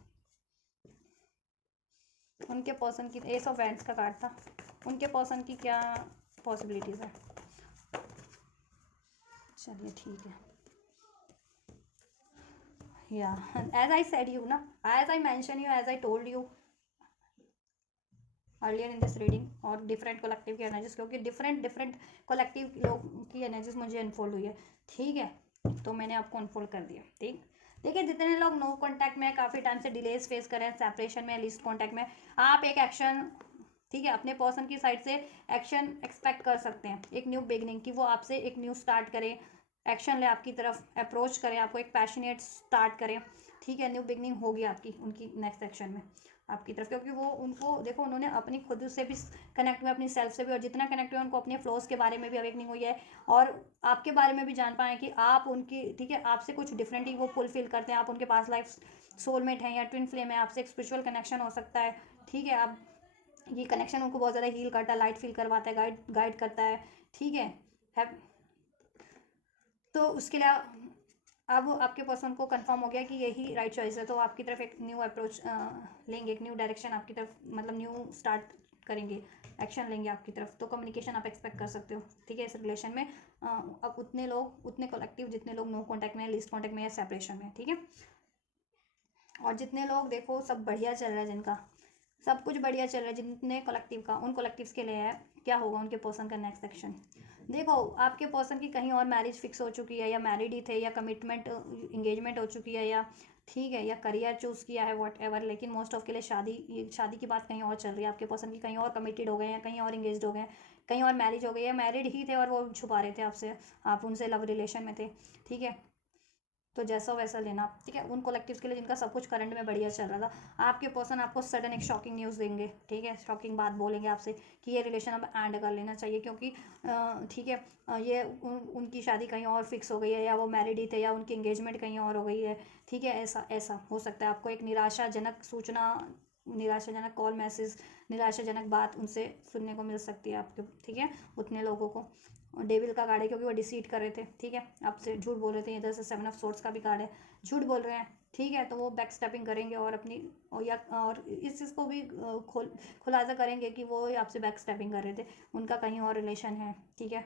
उनके पर्सन की एस ऑफ वैंड्स का कार्ड था, उनके पर्सन की क्या पॉसिबिलिटीज़ है। चलिए ठीक है, या एज आई सेड यू ना, as I mention you, as I told you earlier in this reading, और डिफरेंट कलेक्टिव की एनर्जीज, क्योंकि डिफरेंट कलेक्टिव लोग की एनर्जीज मुझे अनफोल्ड हुई है, ठीक है, तो मैंने आपको अनफोल्ड कर दिया। ठीक, देखिए जितने लोग नो कांटेक्ट में काफ़ी टाइम से डिलेज फेस कर रहे हैं, सेपरेशन में, लीस्ट कांटेक्ट में, आप एक एक्शन, ठीक है, अपने पर्सन की साइड से एक्शन एक्सपेक्ट कर सकते हैं, एक न्यू बिगनिंग की, वो आपसे एक न्यू स्टार्ट करें, एक्शन ले आपकी तरफ, अप्रोच करें आपको, एक पैशनेट स्टार्ट करें, ठीक है, न्यू बिगनिंग होगी आपकी उनकी नेक्स्ट एक्शन में आपकी तरफ, क्योंकि वो उनको देखो, उन्होंने अपनी खुद से भी कनेक्ट हुए, अपनी सेल्फ से भी, और जितना कनेक्ट हुआ उनको अपने फ्लॉज के बारे में भी अवेकनिंग हुई है, और आपके बारे में भी जान पाए कि आप उनकी, ठीक है, आपसे कुछ डिफरेंट ही वो फुलफिल करते हैं, आप उनके पास लाइफ सोलमेट हैं या ट्विन फ्लेम है, आपसे एक स्पिरिचुअल कनेक्शन हो सकता है, ठीक है, आप ये कनेक्शन उनको बहुत ज़्यादा हील करता है, लाइट फील करवाता है, गाइड करता है, ठीक है। तो उसके लिए अब आपके पर्सन को कंफर्म हो गया कि यही राइट चॉइस है, तो आपकी तरफ एक न्यू अप्रोच लेंगे, एक न्यू डायरेक्शन आपकी तरफ, मतलब न्यू स्टार्ट करेंगे, एक्शन लेंगे आपकी तरफ, तो कम्युनिकेशन आप एक्सपेक्ट कर सकते हो, ठीक है, इस रिलेशन में। अब उतने लोग, उतने कलेक्टिव, जितने लोग नो कॉन्टैक्ट में, लिस्ट कॉन्टैक्ट में या सेपरेशन में, ठीक है, और जितने लोग देखो सब बढ़िया चल रहा है, जिनका सब कुछ बढ़िया चल रहा है, जितने कलेक्टिव का, उन कलेक्टिव्स के लिए है क्या होगा उनके पर्सन का नेक्स्ट एक्शन। देखो आपके पर्सन की कहीं और मैरिज फिक्स हो चुकी है, या मैरिड ही थे, या कमिटमेंट इंगेजमेंट हो चुकी है, या ठीक है, या करियर चूज़ किया है, वॉट एवर, लेकिन मोस्ट ऑफ के लिए शादी की बात कहीं और चल रही है, आपके पर्सन की कहीं और कमिटेड हो गए हैं, कहीं और इंगेज हो गए हैं, कहीं और मैरिज हो गई है, मैरिड ही थे और वो छुपा रहे थे आपसे, आप उनसे लव रिलेशन में थे, ठीक है, तो जैसा वैसा लेना, ठीक है, उन कलेक्टिव्स के लिए जिनका सब कुछ करंट में बढ़िया चल रहा था, आपके पर्सन आपको सडन एक शॉकिंग न्यूज़ देंगे, ठीक है, शॉकिंग बात बोलेंगे आपसे कि ये रिलेशन अब एंड कर लेना चाहिए, क्योंकि ठीक है, ये उनकी शादी कहीं और फिक्स हो गई है, या वो मैरिड ही थे, या उनकी एंगेजमेंट कहीं और हो गई है, ठीक है, ऐसा ऐसा हो सकता है, आपको एक निराशाजनक सूचना, निराशाजनक कॉल मैसेज, निराशाजनक बात उनसे सुनने को मिल सकती है आपके, ठीक है, उतने लोगों को। और डेविल का कार्ड है, क्योंकि वो डिसीट कर रहे थे, ठीक है, आपसे झूठ बोल रहे थे, इधर से 7 ऑफ सोर्ड्स का भी कार्ड है, झूठ बोल रहे हैं, ठीक है, तो वो बैक स्टेपिंग करेंगे और अपनी, और इस चीज़ को भी खुलासा करेंगे कि वो आपसे बैक स्टेपिंग कर रहे थे, उनका कहीं और रिलेशन है, ठीक है,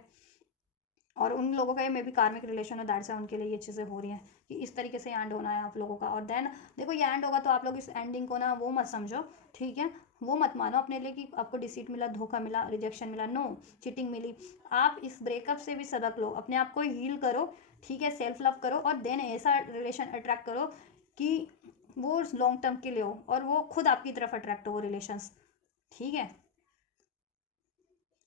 और उन लोगों का ये मे बी कार्मिक रिलेशन है, दैट्स उनके लिए ये चीज़ें हो रही हैं कि इस तरीके से एंड होना है आप लोगों का। और देन देखो ये एंड होगा, तो आप लोग इस एंडिंग को ना वो मत समझो, ठीक है, वो मत मानो अपने लिए कि आपको डिसीट मिला, धोखा मिला, रिजेक्शन मिला, नो, चीटिंग मिली। आप इस ब्रेकअप से भी सबक लो, अपने आप को हील करो, ठीक है, सेल्फ लव करो, और देन ऐसा रिलेशन अट्रैक्ट करो कि वो लॉन्ग टर्म के लिए हो, और वो खुद आपकी तरफ अट्रैक्ट हो वो रिलेशंस, ठीक है,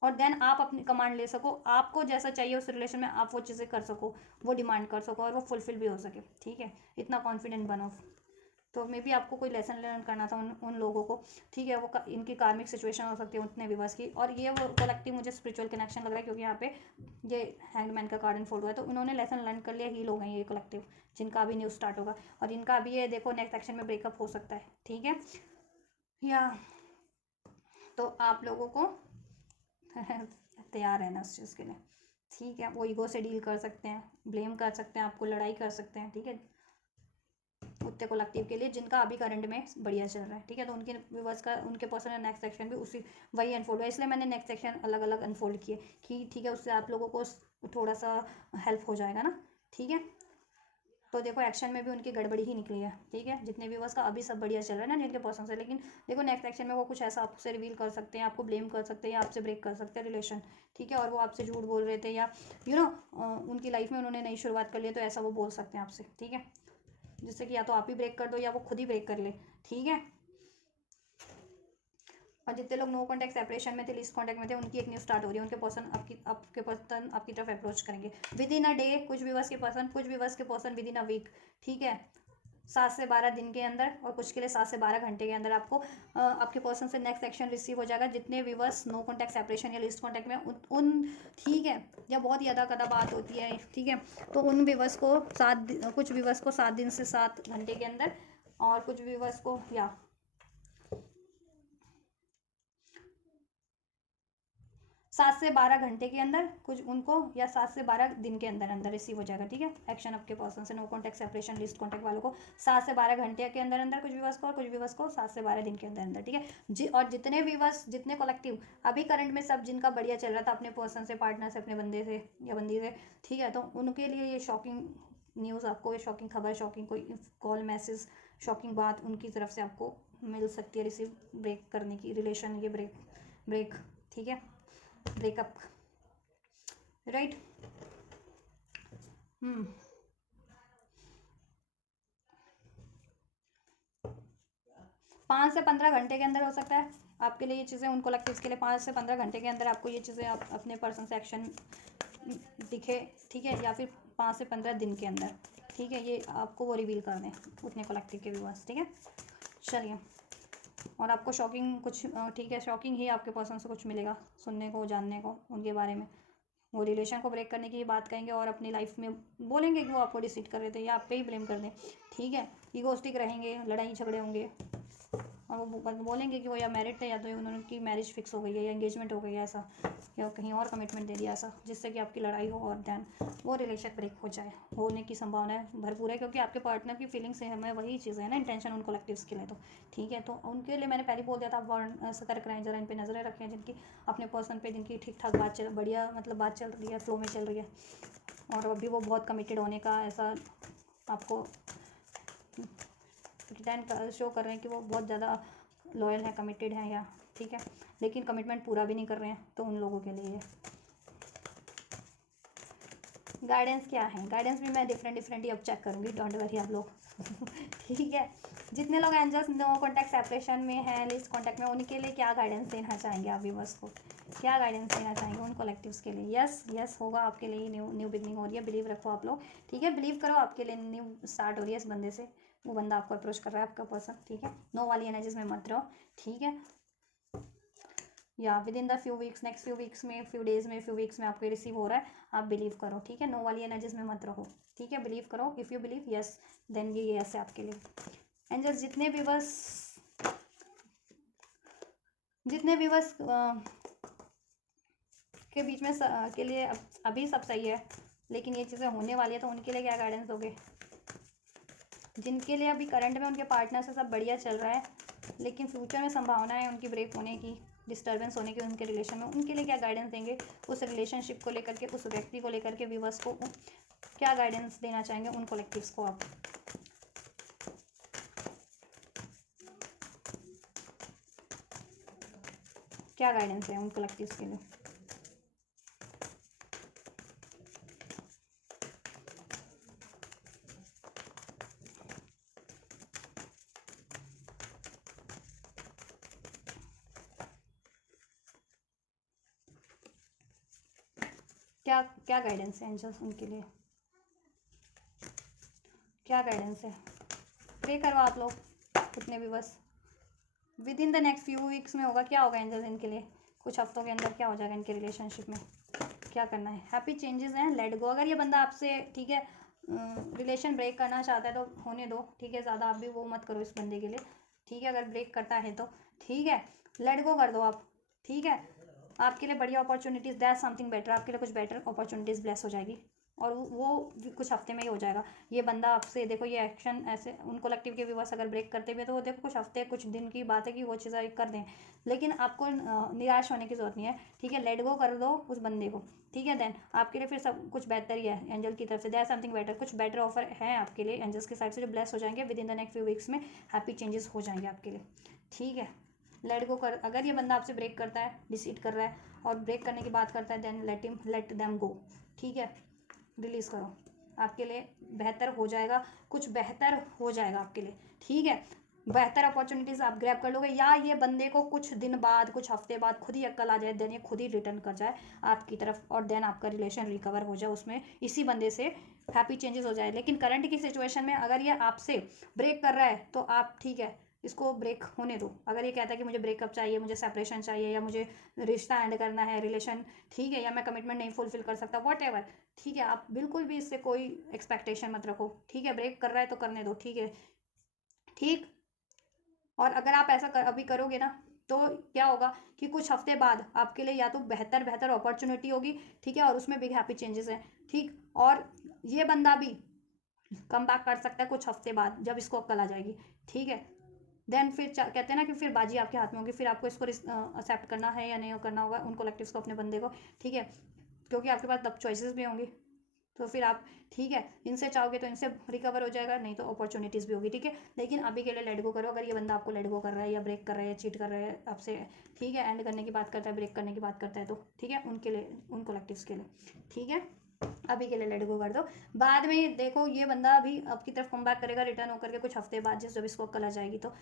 और देन आप अपनी कमांड ले सको, आपको जैसा चाहिए उस रिलेशन में आप वो चीज़ें कर सको, वो डिमांड कर सको, और वो फुलफिल भी हो सके, ठीक है, इतना कॉन्फिडेंट बनो। तो मे बी आपको कोई लेसन लर्न करना था उन लोगों को, ठीक है, वो इनकी कार्मिक सिचुएशन हो सकती है उतने विवर्स की, और ये वो कलेक्टिव मुझे स्पिरिचुअल कनेक्शन लग रहा है, क्योंकि यहाँ पे ये हैंगमैन का कार्ड अनफोल्ड हुआ है, तो उन्होंने लेसन लर्न कर लिया, हील हो गए ये कलेक्टिव, जिनका अभी न्यू स्टार्ट होगा, और इनका अभी ये देखो नेक्स्ट एक्शन में ब्रेकअप हो सकता है, ठीक है, या तो आप लोगों को तैयार रहना उस चीज़ के लिए, ठीक है, वो ईगो से डील कर सकते हैं, ब्लेम कर सकते हैं, आपको लड़ाई कर सकते हैं, ठीक है, उत्ते कलेक्टिव के लिए जिनका अभी करंट में बढ़िया चल रहा है, ठीक है, तो उनके व्यूवर्स का, उनके पर्सनल नेक्स्ट सेक्शन भी उसी वही अनफोल्ड हुआ, इसलिए मैंने नेक्स्ट सेक्शन अलग अलग अनफोल्ड किए कि ठीक है, उससे आप लोगों को थोड़ा सा हेल्प हो जाएगा ना, ठीक है, तो देखो एक्शन में भी उनकी गड़बड़ी ही निकली है, ठीक है, जितने व्यूवर्स का अभी सब बढ़िया चल रहा है ना जिनके पर्सन से, लेकिन देखो नेक्स्ट एक्शन में वो कुछ ऐसा आपसे रिवील कर सकते हैं, आपको ब्लेम कर सकते हैं, या आपसे ब्रेक कर सकते हैं रिलेशन, ठीक है, और वो आपसे झूठ बोल रहे थे, या उनकी लाइफ में उन्होंने नई शुरुआत कर ली, तो ऐसा वो बोल सकते हैं आपसे, ठीक है, जिससे कि या तो आप ही ब्रेक कर दो या वो खुद ही ब्रेक कर ले, ठीक है, और जितने लोग नो कॉन्टैक्ट सेपरेशन में थे, लिस्ट कॉन्टैक्ट में थे, उनकी एक न्यू स्टार्ट हो रही है, उनके पर्सन आपके पर्सन आपकी तरफ अप्रोच करेंगे विद इन अ डे, कुछ व्यूवर्स के पर्सन, कुछ व्यूवर्स के person within a week, ठीक है, 7 से 12 दिन के अंदर, और कुछ के लिए 7 से 12 घंटे के अंदर आपको आपके पर्सन से नेक्स्ट एक्शन रिसीव हो जाएगा, जितने व्यूवर्स नो कॉन्टैक्ट सेपरेशन या लिस्ट कॉन्टैक्ट में उन ठीक है, या बहुत ज़्यादा कदा बात होती है, ठीक है, तो उन व्यूवर्स को कुछ व्यूवर्स को 7 दिन से 7 घंटे के अंदर, और कुछ व्यूवर्स को या 7 से 12 घंटे के अंदर कुछ उनको, या 7 से 12 दिन के अंदर अंदर रिसीव हो जाएगा, ठीक है। एक्शन आपके पर्सन से, no contact separation least contact वालों को 7 से 12 घंटे के अंदर अंदर कुछ व्यूवर्स को, और कुछ व्यूवर्स को 7 से 12 दिन के अंदर अंदर, ठीक है। और जितने व्यूवर्स, जितने कलेक्टिव अभी करंट में सब जिनका बढ़िया चल रहा था अपने पर्सन से, पार्टनर से, अपने बंदे से या बंदी से, ठीक है, तो उनके लिए ये शॉकिंग न्यूज़, आपको ये शॉकिंग खबर, शॉकिंग कोई कॉल मैसेज, शॉकिंग बात उनकी तरफ से आपको मिल सकती है, रिसीव ब्रेक करने की, रिलेशन ये ब्रेक, ठीक है, ब्रेकअप, राइट। 5 से 15 घंटे के अंदर हो सकता है आपके लिए ये चीज़ें, उन कलेक्टिव्स के लिए 5 से 15 घंटे के अंदर आपको ये चीज़ें आप अपने पर्सन से एक्शन दिखे, ठीक है, या फिर 5 से 15 दिन के अंदर, ठीक है, ये आपको वो रिवील कर दें उतने कलेक्टिव के व्यूअर्स, ठीक है। चलिए, और आपको शॉकिंग कुछ, ठीक है, शॉकिंग ही आपके पर्सन से कुछ मिलेगा सुनने को, जानने को उनके बारे में। वो रिलेशन को ब्रेक करने की बात कहेंगे और अपनी लाइफ में बोलेंगे कि वो आपको डिसीट कर रहे थे या आप पे ही ब्लेम कर दें, ठीक है। ईगोस्टिक रहेंगे, लड़ाई झगड़े होंगे, और वो बोलेंगे कि वो या मैरिड थे, या तो उनकी मैरिज फिक्स हो गई है, या एंगेजमेंट हो गई है ऐसा, या कहीं और कमिटमेंट दे दिया ऐसा, जिससे कि आपकी लड़ाई हो और दैन वो रिलेशन ब्रेक हो जाए, होने की संभावना है भरपूर है, क्योंकि आपके पार्टनर की फीलिंग्स है, हमें वही चीज़ है ना, इंटेंशन उन कलेक्टिव्स के लिए, तो ठीक है। तो उनके लिए मैंने पहले बोल दिया था, आप सतर्क रहें, जरा इन पर नज़रें रखें, जिनकी अपने पर्सन पे जिनकी ठीक ठाक बात चल, बढ़िया मतलब बात चल रही है, फ्लो में चल रही है, और अभी वो बहुत कमिटेड होने का ऐसा आपको प्रिटेंड शो कर रहे हैं कि वो बहुत ज़्यादा लॉयल है, कमिटेड है, या ठीक है, लेकिन कमिटमेंट पूरा भी नहीं कर रहे हैं, तो उन लोगों के लिए गाइडेंस क्या है, गाइडेंस भी मैं डिफरेंट ही अब चेक करूँगी, डोंट वरी आप लोग ठीक है। जितने लोग एंजल्स नो कॉन्टैक्ट सेपरेशन में हैं, लिस्ट कॉन्टैक्ट में, उनके लिए क्या गाइडेंस देना चाहेंगे आप व्यूअर्स को, क्या गाइडेंस देना चाहेंगे उन कलेक्टिव्स के लिए। यस होगा आपके लिए, न्यू बिगनिंग हो रही है, बिलीव रखो आप लोग, ठीक है, बिलीव करो, आपके लिए न्यू स्टार्ट हो रही है इस बंदे से, वो बंदा आपको अप्रोच कर रहा है, आपका पर्सन, ठीक है। नो वाली एनर्जीज में मत रहो, ठीक है, या with in the few weeks, next few weeks में, फ्यू डेज में, फ्यू वीक्स में आपको रिसीव हो रहा है, आप बिलीव करो, ठीक है। नो वाली एनर्जीज में मत रहो, ठीक है, बिलीव करो, if you believe yes then ये यस है आपके लिए। एंजल्स जितने व्यूवर्स के बीच में के लिए अभी सब सही है, लेकिन ये चीज़ें होने वाली है, तो उनके लिए क्या गाइडेंस दोगे। जिनके लिए अभी करंट में उनके पार्टनर से सब बढ़िया चल रहा है, लेकिन फ्यूचर में संभावना है उनकी ब्रेक होने की, डिस्टर्बेंस होने की उनके रिलेशन में, उनके लिए क्या गाइडेंस देंगे, उस रिलेशनशिप को लेकर के, उस व्यक्ति को लेकर के व्यूवर्स को क्या गाइडेंस देना चाहेंगे उन कलेक्टिव्स को आप। क्या गाइडेंस है उन कलेक्टिव्स के लिए। क्या क्या गाइडेंस है एंजल्स उनके लिए, क्या गाइडेंस है। प्रे करो आप लोग उतने भी, बस with in the next few weeks में होगा, क्या होगा एंजल्स इनके लिए, कुछ हफ्तों के अंदर क्या हो जाएगा इनके रिलेशनशिप में, क्या करना है। हैप्पी चेंजेस हैं, लेट गो। अगर ये बंदा आपसे, ठीक है, रिलेशन ब्रेक करना चाहता है तो होने दो, ठीक है, ज़्यादा आप भी वो मत करो इस बंदे के लिए, ठीक है। अगर ब्रेक करता है तो ठीक है, लेट गो कर दो आप, ठीक है। आपके लिए बढ़िया अपॉर्चुनिटीज़, दैट समथिंग बेटर, आपके लिए कुछ बेटर अपॉर्चुनिटीज़ ब्लेस हो जाएगी, और वो कुछ हफ्ते में ही हो जाएगा। ये बंदा आपसे, देखो ये एक्शन ऐसे उन कलेक्टिव के व्यूवर्स अगर ब्रेक करते भी है, तो वो देखो कुछ हफ्ते, कुछ दिन की बात है कि वो चीज़ें कर दें, लेकिन आपको निराश होने की जरूरत नहीं है, ठीक है। लेट गो कर दो उस बंदे को, ठीक है। देन आपके लिए फिर सब कुछ बेहतर ही है एंजल की तरफ से, दैट समथिंग बेटर, कुछ बेटर ऑफर है आपके लिए एंजल्स के साइड से, जो ब्लेस हो जाएंगे with in the next few weeks में, हैप्पी चेंजेस हो जाएंगे आपके लिए, ठीक है। लेट गो कर, अगर ये बंदा आपसे ब्रेक करता है, डिसीट कर रहा है और ब्रेक करने की बात करता है, देन लेट देम गो, ठीक है, रिलीज़ करो, आपके लिए बेहतर हो जाएगा, कुछ बेहतर हो जाएगा आपके लिए, ठीक है। बेहतर अपॉर्चुनिटीज़ आप ग्रैब कर लोगे, या ये बंदे को कुछ दिन बाद, कुछ हफ्ते बाद खुद ही अक्ल आ जाए, देन ये खुद ही रिटर्न कर जाए आपकी तरफ, और देन आपका रिलेशन रिकवर हो जाए, उसमें इसी बंदे से हैप्पी चेंजेस हो जाए। लेकिन करंट की सिचुएशन में अगर ये आपसे ब्रेक कर रहा है तो आप, ठीक है, इसको ब्रेक होने दो। अगर ये कहता है कि मुझे ब्रेकअप चाहिए, मुझे सेपरेशन चाहिए, या मुझे रिश्ता एंड करना है, रिलेशन, ठीक है, या मैं कमिटमेंट नहीं फुलफिल कर सकता, वॉट एवर, ठीक है, आप बिल्कुल भी इससे कोई एक्सपेक्टेशन मत रखो, ठीक है। ब्रेक कर रहा है तो करने दो, ठीक है, ठीक। और अगर आप ऐसा अभी करोगे ना, तो क्या होगा कि कुछ हफ्ते बाद आपके लिए या तो बेहतर अपॉर्चुनिटी होगी, ठीक है, और उसमें बिग हैप्पी चेंजेस हैं, ठीक। और ये बंदा भी कम बैक कर सकता है कुछ हफ्ते बाद जब इसको अक्ल आ जाएगी, ठीक है। देन फिर कहते हैं ना कि फिर बाजी आपके हाथ में होगी, फिर आपको इसको एक्सेप्ट करना है या नहीं करना होगा उन कलेक्टिव्स को, अपने बंदे को, ठीक है, क्योंकि आपके पास तब चॉइसेस भी होंगी। तो फिर आप, ठीक है, इनसे चाहोगे तो इनसे रिकवर हो जाएगा, नहीं तो अपॉर्चुनिटीज़ भी होगी, ठीक है। लेकिन अभी के लिए लेट गो करो। अगर ये बंदा आपको लेट गो कर रहा है या ब्रेक कर रहा है या चीट कर रहा है आपसे, ठीक है, एंड करने की बात करता है, ब्रेक करने की बात करता है, तो ठीक है, उनके लिए, उन कलेक्टिव्स के लिए, ठीक है, अभी के लिए लेट गो कर दो। बाद में देखो ये बंदा भी आपकी तरफ कम बैक करेगा रिटर्न होकर के कुछ हफ्ते बाद, जब इसको अक्ल आ जाएगी तो,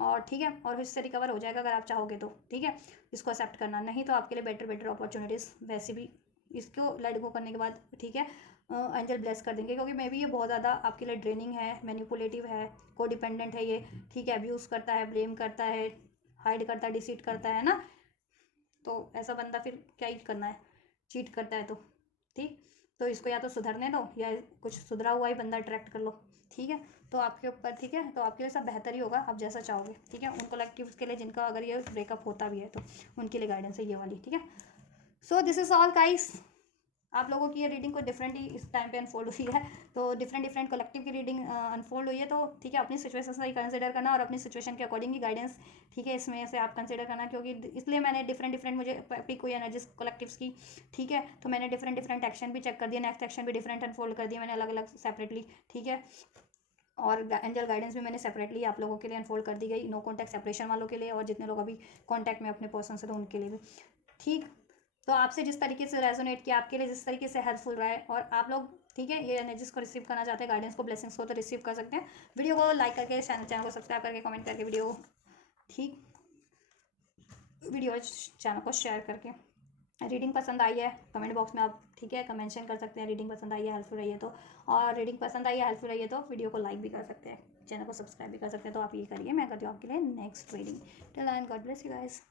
और ठीक है, और इससे रिकवर हो जाएगा अगर आप चाहोगे तो, ठीक है, इसको एक्सेप्ट करना। नहीं तो आपके लिए बेटर अपॉर्चुनिटीज़ वैसे भी इसको लेट गो करने के बाद, ठीक है, एंजल ब्लेस कर देंगे, क्योंकि मे बी ये बहुत ज़्यादा आपके लिए ड्रेनिंग है, मैनिपुलेटिव है, को डिपेंडेंट है ये, ठीक है, अब्यूज़ करता है, ब्लेम करता है, हाइड करता है, डिसीट करता है ना। तो ऐसा बंदा फिर क्या ही करना है, चीट करता है तो, ठीक। तो इसको या तो सुधरने दो या कुछ सुधरा हुआ ही बंदा अट्रैक्ट कर लो, ठीक है। तो आपके ऊपर, ठीक है, तो आपके लिए सब बेहतर ही होगा, आप जैसा चाहोगे, ठीक है। उन कलेक्टिव्स के लिए जिनका अगर ये ब्रेकअप होता भी है तो उनके लिए गाइडेंस है ये वाली, ठीक है। So this is all guys. आप लोगों की ये रीडिंग को डिफरेंट ही इस टाइम पे अनफोल्ड हुई है, तो डिफरेंट कलेक्टिव की रीडिंग अनफोल्ड हुई है, तो ठीक है, अपनी सिचुएशन से ही कंसिडर करना और अपनी सिचुएशन के अकॉर्डिंग ही गाइडेंस, ठीक है, इसमें से आप कंसिडर करना, क्योंकि इसलिए मैंने डिफरेंट मुझे पिक हुई एनर्जीज कलेक्टिव्स की, ठीक है। तो मैंने डिफरेंट एक्शन भी चेक कर दिया, नेक्स्ट एक्शन भी डिफरेंट अनफोल्ड कर दिया मैंने अलग अलग सेपरेटली, ठीक है। और एंजल गाइडेंस भी मैंने सेपरेटली आप लोगों के लिए अनफोल्ड कर दी गई, नो कॉन्टैक्ट सेपरेशन वालों के लिए, और जितने लोग अभी कॉन्टैक्ट में अपने पर्सन से, तो उनके लिए भी, ठीक। तो आपसे जिस तरीके से रेजोनेट किया, आपके लिए जिस तरीके से हेल्पफुल रहा है, और आप लोग, ठीक है, ये एनर्जीज को रिसीव करना चाहते हैं, गाइडेंस को, ब्लेसिंग्स को, तो रिसीव कर सकते हैं। वीडियो को लाइक करके, चैनल को सब्सक्राइब करके, कमेंट करके, वीडियो, ठीक, वीडियो चैनल को शेयर करके। रीडिंग पसंद आई है कमेंट बॉक्स में आप, ठीक है, मेंशन कर सकते हैं रीडिंग पसंद आई है, हेल्पफुल रही है तो, और रीडिंग पसंद आई है, हेल्पफुल रही है तो वीडियो को लाइक भी कर सकते हैं, चैनल को सब्सक्राइब भी कर सकते हैं। तो आप ये करिए, मैं करती हूँ आपके लिए next reading. Till and God bless you guys.